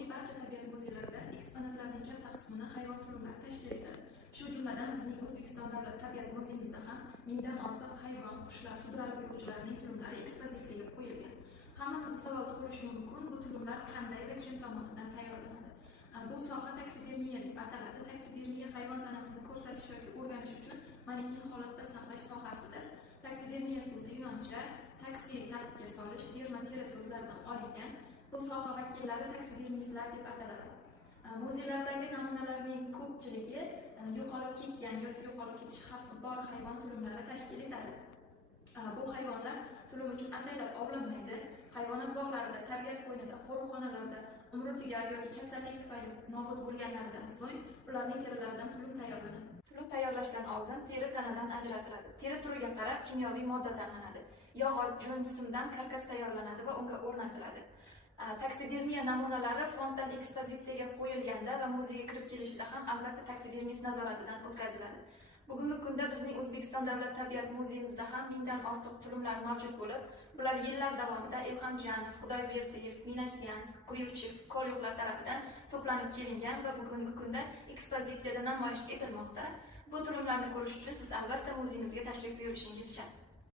Ma'lumki, barcha tabiat muzeylarida eksponatlarning katta qismini hayvon turumlari tashkil etadi. Shu jumladan bizning O'zbekiston davlat tabiat muzeyimizda ham mingdan ortiq hayvon, qushlar, sudralib yuruvchilarning turumlari ekspozitsiyaga qo'yilgan. Hammamizga savol tug'ilishi mumkin, bu turumlar qanday va kim tomonidan tayyorlanadi? Bu soha taksidermiya deb ataladi. Taksidermiya hayvon tanasini ko'rsatish yoki o'rganish uchun manekin holatda saqlash sohasidir. Taksidermiya so'zi yunoncha taksi tartibga solish, dermatera so'zlaridan olingan. Bu soha vakillari taksidermistlar deb ataladi. Muzeylardagi namunalarning ko'pchiligi yo'qolib ketgan yoki yo'qolib ketish xavfi bor hayvon turumlari tashkil etadi. Bu hayvonlar turum uchun ataylab ovlanmaydi. Hayvonot bog'larida, tabiat qo'ynida, qo'riqxonalarda umri tugar yoki kasallik tufayli nobud bo'lganlaridan so'ng ularning terilaridan turum tayyorlanadi. Turum tayyorlashdan oldin teri tanadan ajratiladi. Teri turiga qarab kimyoviy modda tanlanadi. Yog'och, jun, simdan karkas tayyorlanadi va unga o'rnatiladi. Taksidermiya namunalari fonddan ekspozitsiyaga qo'yilganda va muzeyga kirib kelishida ham albatta taksidermist nazoratidan o'tkaziladi. Bugungi kunda bizning O'zbekiston davlat tabiat muzeyimizda ham mingdan ortiq turumlar mavjud bo'lib, bular yillar davomida Ilhomjanov, Xudoyberdiyev, Minasyansk, Kuryevchev, Kolyovlar tarafidan to'planib kelingan va bugungi kunda ekspozitsiyada namoyish etilmoqda. Bu turumlarni ko'rish uchun siz albatta muzeyimizga tashrif buyurishingiz shart.